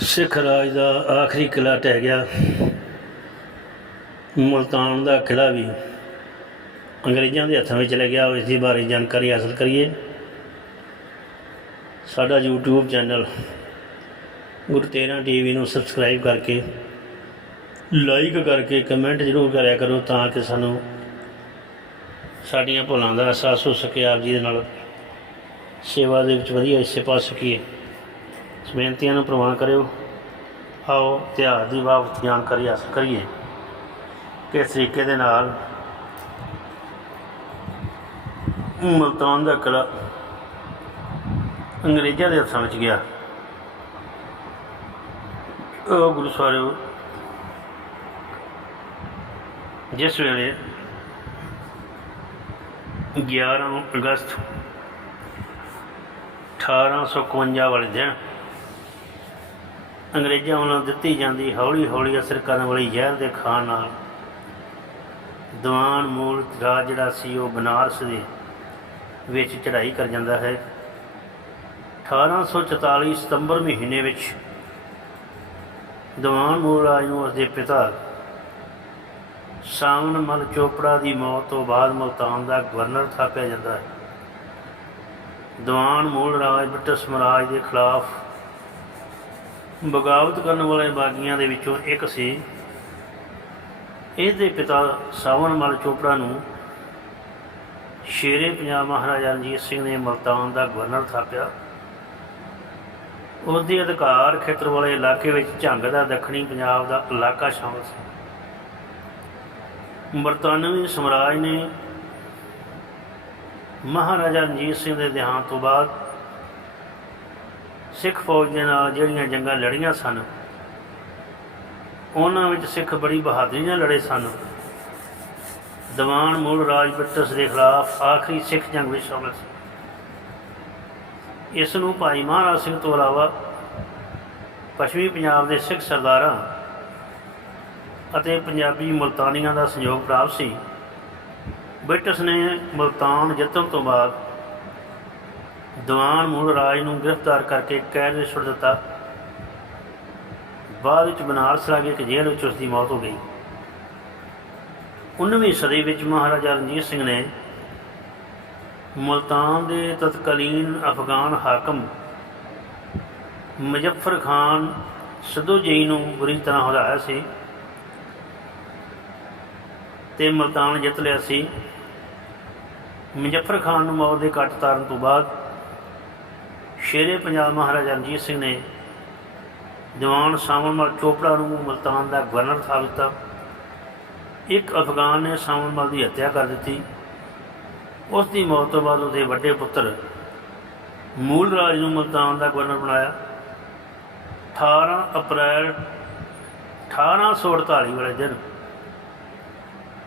ਸਿੱਖ ਰਾਜ ਦਾ ਆਖਰੀ ਕਿਲਾ ਟਹਿ ਗਿਆ। ਮੁਲਤਾਨ ਦਾ ਕਿਲਾ ਵੀ ਅੰਗਰੇਜ਼ਾਂ ਦੇ ਹੱਥਾਂ ਵਿੱਚ ਚਲੇ ਗਿਆ। ਇਸ ਦੀ ਬਾਰੇ ਜਾਣਕਾਰੀ ਹਾਸਲ ਕਰੀਏ। ਸਾਡਾ YouTube ਚੈਨਲ ਗੁਰੂ ਤੇਰਾ ਟੀਵੀ ਨੂੰ ਸਬਸਕ੍ਰਾਈਬ ਕਰਕੇ ਲਾਈਕ ਕਰਕੇ ਕਮੈਂਟ ਜ਼ਰੂਰ ਕਰਿਆ ਕਰੋ ਤਾਂ ਕਿ ਸਾਨੂੰ ਸਾਡੀਆਂ ਭੁੱਲਾਂ ਦਾ ਅਹਿਸਾਸ ਹੋ ਸਕੇ। ਆਪ ਜੀ ਦੇ ਨਾਲ ਸੇਵਾ ਦੇ ਵਿੱਚ ਵਧੀਆ ਹਿੱਸੇ ਪਾ ਸਕੀਏ। ਬੇਨਤੀਆਂ ਨੂੰ ਪ੍ਰਵਾਨ ਕਰਿਓ। ਆਓ ਇਤਿਹਾਸ ਦੀ ਬਾਬਤ ਜਾਣਕਾਰੀ ਹਾਸਲ ਕਰੀਏ ਕਿਸ ਤਰੀਕੇ ਦੇ ਨਾਲ ਮੁਲਤਾਨ ਦਾ ਕਿਲਾ ਅੰਗਰੇਜ਼ਾਂ ਦੇ ਹੱਥਾਂ ਵਿੱਚ ਗਿਆ। ਉਹ ਗੁਰੂ ਸਾਹਿਬ ਜਿਸ ਵੇਲੇ 11 ਅਗਸਤ 1851 ਵਾਲੇ ਦਿਨ ਅੰਗਰੇਜ਼ਾਂ ਵੱਲੋਂ ਦਿੱਤੀ ਜਾਂਦੀ ਹੌਲੀ ਹੌਲੀ ਅਸਰ ਕਰਨ ਵਾਲੀ ਜ਼ਹਿਰ ਦੇ ਖਾਣ ਨਾਲ ਦੀਵਾਨ ਮੂਲ ਰਾਜ ਜਿਹੜਾ ਸੀ ਉਹ ਬਨਾਰਸ ਦੇ ਵਿੱਚ ਚੜ੍ਹਾਈ ਕਰ ਜਾਂਦਾ ਹੈ। 1844 ਸਤੰਬਰ ਮਹੀਨੇ ਵਿੱਚ ਦੀਵਾਨ ਮੂਲ ਰਾਜ ਨੂੰ ਉਸਦੇ ਪਿਤਾ ਸਾਵਨ ਮਲ ਚੋਪੜਾ ਦੀ ਮੌਤ ਤੋਂ ਬਾਅਦ ਮੁਲਤਾਨ ਦਾ ਗਵਰਨਰ ਥਾਪਿਆ ਜਾਂਦਾ ਹੈ। ਦੀਵਾਨ ਮੂਲ ਰਾਜ ਬ੍ਰਿਟਿਸ਼ ਸਮਰਾਜ ਦੇ ਖਿਲਾਫ ਬਗਾਵਤ ਕਰਨ ਵਾਲੇ ਬਾਗੀਆਂ ਦੇ ਵਿੱਚੋਂ ਇੱਕ ਸੀ। ਇਸ ਦੇ ਪਿਤਾ ਸਾਵਨ ਮਲ ਚੋਪੜਾ ਨੂੰ ਸ਼ੇਰੇ ਪੰਜਾਬ ਮਹਾਰਾਜਾ ਰਣਜੀਤ ਸਿੰਘ ਨੇ ਮਲਤਾਨ ਦਾ ਗਵਰਨਰ ਥਾਪਿਆ। ਉਸ ਦੇ ਅਧਿਕਾਰ ਖੇਤਰ ਵਾਲੇ ਇਲਾਕੇ ਵਿੱਚ ਝੰਗ ਦਾ ਦੱਖਣੀ ਪੰਜਾਬ ਦਾ ਇਲਾਕਾ ਸ਼ਾਮਲ ਸੀ। ਬਰਤਾਨਵੀ ਸਮਰਾਜ ਨੇ ਮਹਾਰਾਜਾ ਰਣਜੀਤ ਸਿੰਘ ਦੇ ਦੇਹਾਂਤ ਤੋਂ ਬਾਅਦ ਸਿੱਖ ਫੌਜ ਦੇ ਨਾਲ ਜਿਹੜੀਆਂ ਜੰਗਾਂ ਲੜੀਆਂ ਸਨ, ਉਹਨਾਂ ਵਿੱਚ ਸਿੱਖ ਬੜੀ ਬਹਾਦਰੀ ਨਾਲ ਲੜੇ ਸਨ। ਦੀਵਾਨ ਮੂਲ ਰਾਜ ਬ੍ਰਿਟਿਸ਼ ਦੇ ਖਿਲਾਫ ਆਖਰੀ ਸਿੱਖ ਜੰਗ ਵਿੱਚ ਸ਼ਾਮਲ ਸੀ। ਇਸ ਨੂੰ ਭਾਈ ਮਹਾਰਾਜ ਸਿੰਘ ਤੋਂ ਇਲਾਵਾ ਪੱਛਮੀ ਪੰਜਾਬ ਦੇ ਸਿੱਖ ਸਰਦਾਰਾਂ ਅਤੇ ਪੰਜਾਬੀ ਮੁਲਤਾਨੀਆਂ ਦਾ ਸਹਿਯੋਗ ਪ੍ਰਾਪਤ ਸੀ। ਬ੍ਰਿਟਿਸ਼ ਨੇ ਮੁਲਤਾਨ ਜਿੱਤਣ ਤੋਂ ਬਾਅਦ ਦੀਵਾਨ ਮੂਲ ਰਾਜ ਨੂੰ ਗ੍ਰਿਫਤਾਰ ਕਰਕੇ ਕੈਦ ਵਿੱਚ ਸੁੱਟ ਦਿੱਤਾ। ਬਾਅਦ ਵਿੱਚ ਬਨਾਰਸ ਲਾਗੇ ਇੱਕ ਜੇਲ੍ਹ ਵਿੱਚ ਉਸ ਦੀ ਮੌਤ ਹੋ ਗਈ। 19ਵੀਂ ਸਦੀ ਵਿੱਚ ਮਹਾਰਾਜਾ ਰਣਜੀਤ ਸਿੰਘ ਨੇ ਮੁਲਤਾਨ ਦੇ ਤਤਕਾਲੀਨ ਅਫਗਾਨ ਹਾਕਮ ਮੁਜ਼ੱਫਰ ਖਾਨ ਸਦੋਜਈ ਨੂੰ ਬੁਰੀ ਤਰ੍ਹਾਂ ਹਰਾਇਆ ਸੀ ਤੇ ਮਲਤਾਨ ਜਿੱਤ ਲਿਆ ਸੀ। ਮੁਜ਼ੱਫਰ ਖਾਨ ਨੂੰ ਮੌਤ ਦੇ ਕੱਟ ਤਾਰਨ ਤੋਂ ਬਾਅਦ ਸ਼ੇਰੇ ਪੰਜਾਬ ਮਹਾਰਾਜਾ ਰਣਜੀਤ ਸਿੰਘ ਨੇ ਦੀਵਾਨ ਸਾਵਨਮਲ ਚੋਪੜਾ ਨੂੰ ਮਲਤਾਨ ਦਾ ਗਵਰਨਰ ਥਾਪ ਦਿੱਤਾ। ਇੱਕ ਅਫਗਾਨ ਨੇ ਸਾਵਨਮਲ ਦੀ ਹੱਤਿਆ ਕਰ ਦਿੱਤੀ। ਉਸ ਦੀ ਮੌਤ ਤੋਂ ਬਾਅਦ ਉਹਦੇ ਵੱਡੇ ਪੁੱਤਰ ਮੂਲ ਰਾਜ ਨੂੰ ਮਲਤਾਨ ਦਾ ਗਵਰਨਰ ਬਣਾਇਆ। 18 ਅਪ੍ਰੈਲ 1848 ਵਾਲੇ ਦਿਨ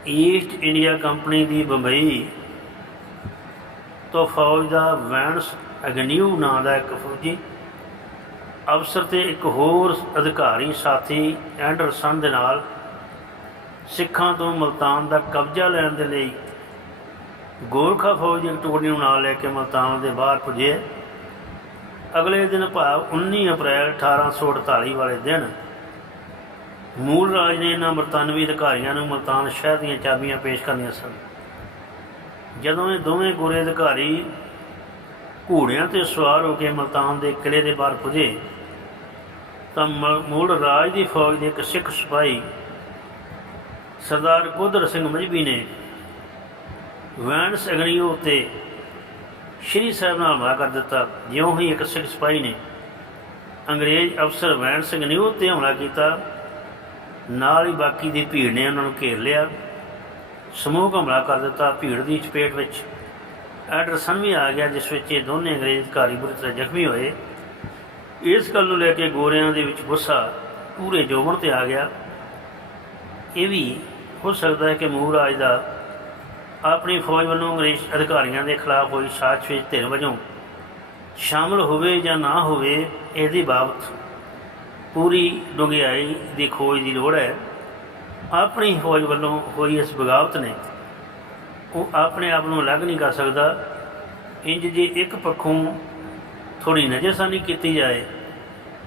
ਈਸਟ ਇੰਡੀਆ ਕੰਪਨੀ ਦੀ ਬੰਬਈ ਤੋਂ ਫੌਜ ਦਾ ਵੈਨਸ ਅਗਨਿਊ ਨਾਂ ਦਾ ਇੱਕ ਫੌਜੀ ਅਫਸਰ ਤੇ ਇੱਕ ਹੋਰ ਅਧਿਕਾਰੀ ਸਾਥੀ ਐਂਡਰਸਨ ਦੇ ਨਾਲ ਸਿੱਖਾਂ ਤੋਂ ਮਲਤਾਨ ਦਾ ਕਬਜ਼ਾ ਲੈਣ ਦੇ ਲਈ ਗੋਰਖਾ ਫੌਜ ਦੀ ਇੱਕ ਟੁਕੜੀ ਨੂੰ ਨਾਲ ਲੈ ਕੇ ਮਲਤਾਨ ਦੇ ਬਾਹਰ ਪੁੱਜੇ। ਅਗਲੇ ਦਿਨ ਭਾਵ 19 ਅਪ੍ਰੈਲ 1848 ਵਾਲੇ ਦਿਨ ਮੂਲ ਰਾਜ ਨੇ ਇਹਨਾਂ ਬਰਤਾਨਵੀ ਅਧਿਕਾਰੀਆਂ ਨੂੰ ਮਲਤਾਨ ਸ਼ਹਿਰ ਦੀਆਂ ਚਾਬੀਆਂ ਪੇਸ਼ ਕਰਨੀਆਂ ਸਨ। ਜਦੋਂ ਇਹ ਦੋਵੇਂ ਗੋਰੇ ਅਧਿਕਾਰੀ ਘੋੜਿਆਂ ਤੇ ਸਵਾਰ ਹੋ ਕੇ ਮਲਤਾਨ ਦੇ ਕਿਲੇ ਦੇ ਬਾਹਰ ਪੁੱਜੇ, ਤਾਂ ਮੂਲ ਰਾਜ ਦੀ ਫੌਜ ਦੇ ਇੱਕ ਸਿੱਖ ਸਿਪਾਹੀ ਸਰਦਾਰ ਕੁਦਰ ਸਿੰਘ ਮਜਬੀ ਨੇ ਵੈਂਸ ਅਗਨੀਓ ਉੱਤੇ ਸ਼੍ਰੀ ਸਾਹਿਬ ਨਾਲ ਹਮਲਾ ਕਰ ਦਿੱਤਾ। ਜਿਉਂ ਹੀ ਇੱਕ ਸਿੱਖ ਸਿਪਾਹੀ ਨੇ ਅੰਗਰੇਜ਼ ਅਫਸਰ ਵੈਂਸ ਅਗਨੀਓ ਤੇ ਹਮਲਾ ਕੀਤਾ, ਨਾਲ ਹੀ ਬਾਕੀ ਦੀ ਭੀੜ ਨੇ ਉਹਨਾਂ ਨੂੰ ਘੇਰ ਲਿਆ। ਸਮੂਹ ਹਮਲਾ ਕਰ ਦਿੱਤਾ ਭੀੜ ਦੀ ਚਪੇਟ ਵਿੱਚ। ਐਡਰਸਨ ਵੀ ਆ ਗਿਆ, ਜਿਸ ਵਿੱਚ ਇਹ ਦੋਨੇ ਅੰਗਰੇਜ਼ ਅਧਿਕਾਰੀ ਬੁਰੀ ਤਰ੍ਹਾਂ ਜ਼ਖਮੀ ਹੋਏ। ਇਸ ਗੱਲ ਨੂੰ ਲੈ ਕੇ ਗੋਰਿਆਂ ਦੇ ਵਿੱਚ ਗੁੱਸਾ ਪੂਰੇ ਜੋਬਨ ਤੇ ਆ ਗਿਆ। ਇਹ ਵੀ ਹੋ ਸਕਦਾ ਹੈ ਕਿ ਮੂਹਰਾਜ ਦਾ ਆਪਣੀ ਫੌਜ ਵੱਲੋਂ ਅੰਗਰੇਜ਼ ਅਧਿਕਾਰੀਆਂ ਦੇ ਖਿਲਾਫ ਹੋਈ ਸਾਜ਼ਿਸ਼ ਵਿੱਚ ਧਿਰ ਵਜੋਂ ਸ਼ਾਮਲ ਹੋਵੇ ਜਾਂ ਨਾ ਹੋਵੇ, ਇਹਦੀ ਬਾਬਤ ਪੂਰੀ ਡੂੰਘਾਈ ਦੀ ਖੋਜ ਦੀ ਲੋੜ ਹੈ। ਆਪਣੀ ਫੌਜ ਵੱਲੋਂ ਹੋਈ ਇਸ ਬਗਾਵਤ ਨੇ, ਉਹ ਆਪਣੇ ਆਪ ਨੂੰ ਅਲੱਗ ਨਹੀਂ ਕਰ ਸਕਦਾ। ਇੰਜ ਜੇ ਇੱਕ ਪੱਖੋਂ ਥੋੜੀ ਨਜ਼ਰਸਾਨੀ ਕੀਤੀ ਜਾਏ,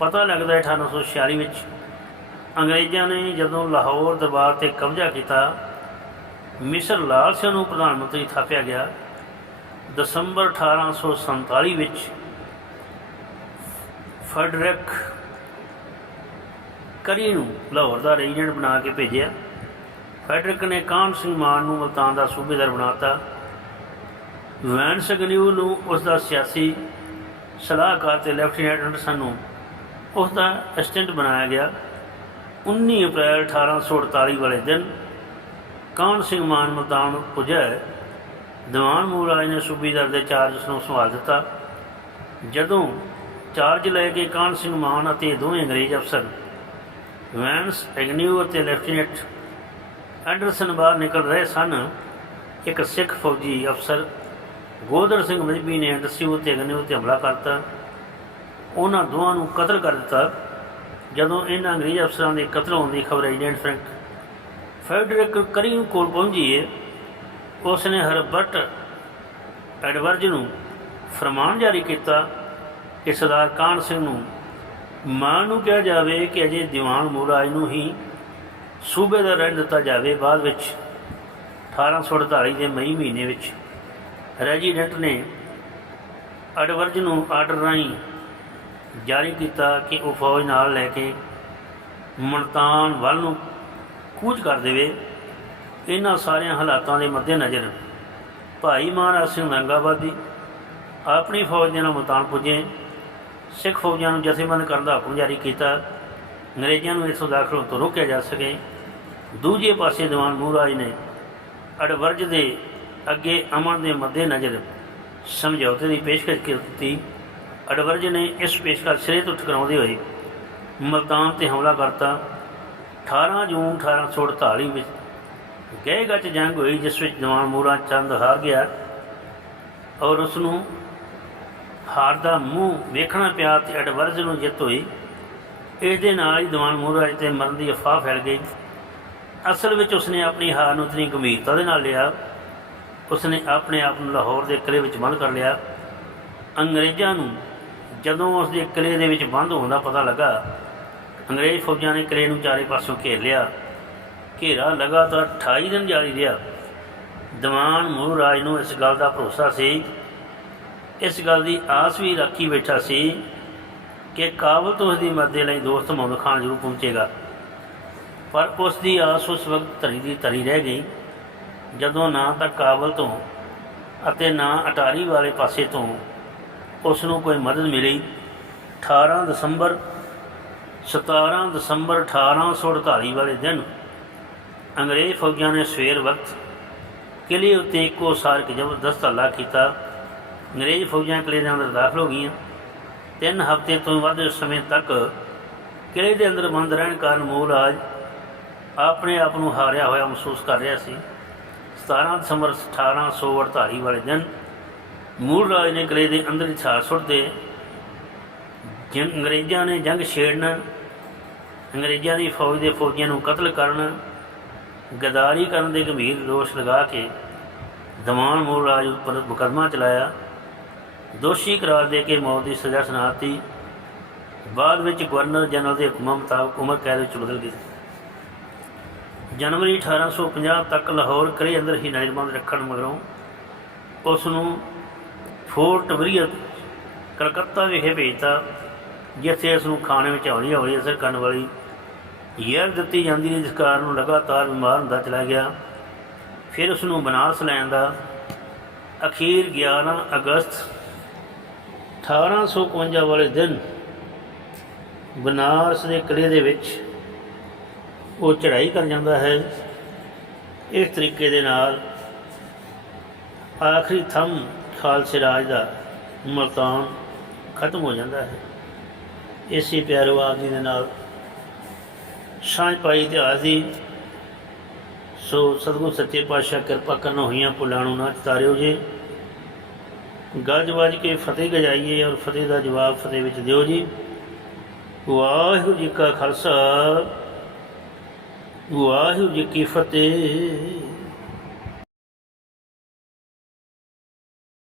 ਪਤਾ ਲੱਗਦਾ ਹੈ 1846 ਵਿੱਚ ਅੰਗਰੇਜ਼ਾਂ ਨੇ ਜਦੋਂ ਲਾਹੌਰ ਦਰਬਾਰ ਤੇ ਕਬਜ਼ਾ ਕੀਤਾ, ਮਿਸਰ ਲਾਲ ਸਿੰਘ ਨੂੰ ਪ੍ਰਧਾਨ ਮੰਤਰੀ ਥਾਪਿਆ ਗਿਆ। ਦਸੰਬਰ 1847 ਵਿੱਚ ਫੈਡਰਿਕ ਕਰੀ ਨੂੰ ਲਾਹੌਰ ਦਾ ਰੈਜ਼ੀਡੈਂਟ ਬਣਾ ਕੇ ਭੇਜਿਆ। ਫੈਡਰਿਕ ਨੇ ਕਾਹਨ ਸਿੰਘ ਮਾਨ ਨੂੰ ਮਲਤਾਨ ਦਾ ਸੂਬੇਦਾਰ ਬਣਾਤਾ। ਵੈਨ ਸਗਨਿਊ ਨੂੰ ਉਸ ਦਾ ਸਿਆਸੀ ਸਲਾਹਕਾਰ ਤੇ ਲੈਫਟੀਨੈਂਟ ਐਂਡਰਸਨ ਨੂੰ ਉਸ ਦਾ ਅਸਿਸਟੈਂਟ ਬਣਾਇਆ ਗਿਆ। 19 ਅਪ੍ਰੈਲ 1848 ਵਾਲੇ ਦਿਨ ਕਾਹਨ ਸਿੰਘ ਮਾਨ ਮਲਤਾਨ ਪੁੱਜਾ ਦੀਵਾਨ ਮੂਰਾਜ ਨੇ ਸੂਬੇਦਾਰ ਦੇ ਚਾਰਜ ਨੂੰ ਸੰਭਾਲ ਦਿੱਤਾ। ਜਦੋਂ ਚਾਰਜ ਲੈ ਕੇ ਕਾਹਨ ਸਿੰਘ ਮਾਨ ਅਤੇ ਦੋਵੇਂ ਅੰਗਰੇਜ਼ ਅਫਸਰ ਵੈਂਸ ਐਗਨਿਊ ਅਤੇ ਲੈਫਟੀਨੈਂਟ ਐਂਡਰਸਨ ਬਾਹਰ ਨਿਕਲ ਰਹੇ ਸਨ। ਇੱਕ ਸਿੱਖ ਫੌਜੀ ਅਫਸਰ ਗੋਦਰ ਸਿੰਘ ਮਜਬੀ ਨੇ ਐਂਡਰਸਿਊ ਤੇ ਐਗਨਿਊ ਤੇ ਹਮਲਾ ਕਰਤਾ। ਉਹਨਾਂ ਦੋਵਾਂ ਨੂੰ ਕਤਲ ਕਰ ਦਿੱਤਾ। ਜਦੋਂ ਇਹਨਾਂ ਅੰਗਰੇਜ਼ ਅਫਸਰਾਂ ਦੇ ਕਤਲ ਹੋਣ ਦੀ ਖਬਰ ਏਜੰਟ ਫਰੈਂਕ ਫੈਡਰਿਕ ਕਰੀਮ ਕੋਲ ਪਹੁੰਚੀ ਉਸ ਨੇ ਹਰਬਰਟ ਐਡਵਰਜ ਨੂੰ ਫਰਮਾਨ ਜਾਰੀ ਕੀਤਾ ਕਿ ਸਰਦਾਰ ਕਾਨ ਸਿੰਘ ਨੂੰ ਮਾਂ ਨੂੰ ਕਿਹਾ ਜਾਵੇ ਕਿ ਅਜੇ ਦੀਵਾਨ ਮੂਰਾਜ ਨੂੰ ਹੀ ਸੂਬੇ ਦਾ ਰਹਿਣ ਦਿੱਤਾ ਜਾਵੇ ਬਾਅਦ ਵਿੱਚ 1848 ਦੇ ਮਈ ਮਹੀਨੇ ਵਿੱਚ। ਰੈਜੀਡੈਂਟ ਨੇ ਅਡਵਰਜ ਨੂੰ ਆਰਡਰ ਰਾਹੀਂ ਜਾਰੀ ਕੀਤਾ ਕਿ ਉਹ ਫੌਜ ਨਾਲ ਲੈ ਕੇ ਮਲਤਾਨ ਵੱਲ ਨੂੰ ਕੂਚ ਕਰ ਦੇਵੇ। ਇਹਨਾਂ ਸਾਰਿਆਂ ਹਾਲਾਤਾਂ ਦੇ ਮੱਦੇਨਜ਼ਰ ਭਾਈ ਮਹਾਰਾਜ ਸਿੰਘ ਨੰਗਾਬਾਦੀ ਆਪਣੀ ਫੌਜ ਦੇ ਨਾਲ ਮਲਤਾਨ ਪੁੱਜੇ। ਸਿੱਖ ਫੌਜਾਂ ਨੂੰ ਜਥੇਬੰਦ ਕਰਨ ਦਾ ਹੁਕਮ ਜਾਰੀ ਕੀਤਾ। ਅੰਗਰੇਜ਼ਾਂ ਨੂੰ ਇੱਥੋਂ ਦਾਖਲ ਹੋਣ ਤੋਂ ਰੋਕਿਆ ਜਾ ਸਕੇ। ਦੂਜੇ ਪਾਸੇ ਦੀਵਾਨ ਮੂਰਾਜ ਨੇ ਅਡਵਰਜ ਦੇ ਅੱਗੇ ਅਮਨ ਦੇ ਮੱਦੇਨਜ਼ਰ ਸਮਝੌਤੇ ਦੀ ਪੇਸ਼ਕਸ਼ ਕੀਤੀ ਅਡਵਰਜ ਨੇ ਇਸ ਪੇਸ਼ਕਸ਼ ਸਿਰੇ ਤੋਂ ਠਕਰਾਉਂਦੇ ਹੋਏ ਮਲਤਾਨ ਤੇ ਹਮਲਾ ਕਰਤਾ। 18 ਜੂਨ 1848 ਵਿੱਚ ਗਏ ਜੰਗ ਹੋਈ, ਜਿਸ ਵਿੱਚ ਦੀਵਾਨ ਮੂਰਾ ਚੰਦ ਹਾਰ ਗਿਆ ਔਰ ਉਸ ਨੂੰ ਹਾਰ ਦਾ ਮੂੰਹ ਵੇਖਣਾ ਪਿਆ ਤੇ ਐਡਵਰਜ਼ ਨੂੰ ਜਿੱਤ ਹੋਈ। ਇਸ ਦੇ ਨਾਲ ਹੀ ਦੀਵਾਨ ਮੂਰਾ ਤੇ ਮਰਨ ਦੀ ਅਫਵਾਹ ਫੈਲ ਗਈ। ਅਸਲ ਵਿੱਚ ਉਸਨੇ ਆਪਣੀ ਹਾਰ ਨੂੰ ਇਤਨੀ ਗੰਭੀਰਤਾ ਦੇ ਨਾਲ ਲਿਆ। ਉਸਨੇ ਆਪਣੇ ਆਪ ਨੂੰ ਲਾਹੌਰ ਦੇ ਕਿਲੇ ਵਿੱਚ ਬੰਦ ਕਰ ਲਿਆ। ਅੰਗਰੇਜ਼ਾਂ ਨੂੰ ਜਦੋਂ ਉਸ ਦੇ ਕਿਲੇ ਦੇ ਵਿੱਚ ਬੰਦ ਹੋਣ ਦਾ ਪਤਾ ਲੱਗਾ, ਅੰਗਰੇਜ਼ ਫੌਜਾਂ ਨੇ ਕਿਲੇ ਨੂੰ ਚਾਰੇ ਪਾਸੋਂ ਘੇਰ ਲਿਆ। ਘੇਰਾ ਲਗਾਤਾਰ 28 ਦਿਨ ਜਾਰੀ ਰਿਹਾ। ਦੀਵਾਨ ਮੂਰਾਜ ਨੂੰ ਇਸ ਗੱਲ ਦਾ ਭਰੋਸਾ ਸੀ ਇਸ ਗੱਲ ਦੀ ਆਸ ਵੀ ਰੱਖੀ ਬੈਠਾ ਸੀ ਕਿ ਕਾਬਲ ਤੋਂ ਉਸ ਦੀ ਮਦਦ ਲਈ ਦੋਸਤ ਮੁਹੰਮਦ ਖਾਨ ਜ਼ਰੂਰ ਪਹੁੰਚੇਗਾ। ਪਰ ਉਸ ਦੀ ਆਸ ਉਸ ਵਕਤ ਧਰੀ ਦੀ ਧਰੀ ਰਹਿ ਗਈ, ਜਦੋਂ ਨਾ ਤਾਂ ਕਾਬਲ ਤੋਂ ਅਤੇ ਨਾ ਅਟਾਰੀ ਵਾਲੇ ਪਾਸੇ ਤੋਂ ਉਸ ਨੂੰ ਕੋਈ ਮਦਦ ਮਿਲੀ। 18 ਦਸੰਬਰ 17 ਦਸੰਬਰ 1848 ਵਾਲੇ ਦਿਨ ਅੰਗਰੇਜ਼ ਫੌਜਾਂ ਨੇ ਸਵੇਰ ਵਕਤ ਕਿਲੇ ਉੱਤੇ ਇੱਕੋ ਸਾਰ ਜ਼ਬਰਦਸਤ ਹਮਲਾ ਕੀਤਾ ਅੰਗਰੇਜ਼ ਫੌਜਾਂ ਕਿਲੇ ਦੇ ਅੰਦਰ ਦਾਖਲ ਹੋ ਗਈਆਂ। ਤਿੰਨ ਹਫ਼ਤੇ ਤੋਂ ਵੱਧ ਸਮੇਂ ਤੱਕ ਕਿਲੇ ਦੇ ਅੰਦਰ ਬੰਦ ਰਹਿਣ ਕਾਰਨ ਮੂਲਾਜ ਆਪਣੇ ਆਪ ਨੂੰ ਹਾਰਿਆ ਹੋਇਆ ਮਹਿਸੂਸ ਕਰ ਰਿਹਾ ਸੀ। 17 ਦਸੰਬਰ 1848 ਵਾਲੇ ਦਿਨ ਮੂਲ ਰਾਜ ਨੇ ਕਿਲੇ ਦੇ ਅੰਦਰ ਹਥਿਆਰ ਸੁੱਟਦੇ ਜੰਗ ਅੰਗਰੇਜ਼ਾਂ ਨੇ ਜੰਗ ਛੇੜਨ, ਅੰਗਰੇਜ਼ਾਂ ਦੀ ਫੌਜ ਦੇ ਫੌਜੀਆਂ ਨੂੰ ਕਤਲ ਕਰਨ, ਗਦਾਰੀ ਕਰਨ ਦੇ ਗੰਭੀਰ ਦੋਸ਼ ਲਗਾ ਕੇ ਦਮਾਨ ਮੂਲ ਰਾਜ ਉੱਪਰ ਮੁਕੱਦਮਾ ਚਲਾਇਆ। ਦੋਸ਼ੀ ਕਰਾਰ ਦੇ ਕੇ ਮੌਤ ਦੀ ਸਜ਼ਾ ਸੁਣਾਤੀ। ਬਾਅਦ ਵਿੱਚ ਗਵਰਨਰ ਜਨਰਲ ਦੇ ਹੁਕਮ ਮੁਤਾਬਕ ਉਮਰ ਕੈਦ ਵਿੱਚ ਬਦਲ ਗਈ ਜਨਵਰੀ 1850 ਤੱਕ ਲਾਹੌਰ ਕਿਲੇ ਅੰਦਰ ਹੀ ਨਜ਼ਰਬੰਦ ਰੱਖਣ ਮਗਰੋਂ ਉਸ ਨੂੰ ਫੋਰਟ ਵਰੀਅਰ ਕਲਕੱਤਾ ਵਿਖੇ ਭੇਜਤਾ, ਜਿੱਥੇ ਉਸ ਨੂੰ ਖਾਣੇ ਵਿੱਚ ਹੌਲੀ ਹੌਲੀ ਅਸਰ ਕਰਨ ਵਾਲੀ ਜ਼ਹਿਰ ਦਿੱਤੀ ਜਾਂਦੀ ਨੇ ਜਿਸ ਕਾਰਨ ਉਹ ਲਗਾਤਾਰ ਬਿਮਾਰ ਹੁੰਦਾ ਚਲਾ ਗਿਆ। ਫਿਰ ਉਸ ਨੂੰ ਬਨਾਰਸ ਲੈਣ ਦਾ ਅਖੀਰ 11 ਅਗਸਤ 1851 ਵਾਲੇ ਦਿਨ ਬਨਾਰਸ ਦੇ ਕਿਲੇ ਦੇ ਵਿੱਚ ਉਹ ਚੜ੍ਹਾਈ ਕਰ ਜਾਂਦਾ ਹੈ। ਇਸ ਤਰੀਕੇ ਦੇ ਨਾਲ ਆਖਰੀ ਥੰਮ ਖਾਲਸੇ ਰਾਜ ਦਾ ਮਲਤਾਨ ਖਤਮ ਹੋ ਜਾਂਦਾ ਹੈ। ਇਸੇ ਪਿਆਰੋ ਆਦਮੀ ਦੇ ਨਾਲ ਸਾਂਝ ਪਾਈ ਇਤਿਹਾਸ ਦੀ ਸੋ ਸਤਿਗੁਰ ਸੱਚੇ ਪਾਤਸ਼ਾਹ ਕਿਰਪਾ ਕਰਨ ਹੋਈਆਂ ਭੁੱਲਾਂ ਨੂੰ ਨਾ ਚਤਾਰਿਓ ਜੀ। ਗੱਜ ਵੱਜ ਕੇ ਫਤਿਹ ਗਜਾਈਏ ਔਰ ਫਤਿਹ ਦਾ ਜਵਾਬ ਫਤਿਹ ਵਿੱਚ ਦਿਓ ਜੀ। ਵਾਹਿਗੁਰੂ ਜੀ ਕਾ ਖਾਲਸਾ, ਵਾਹਿਗੁਰੂ ਜੀ ਕੀ ਫਤਿਹ।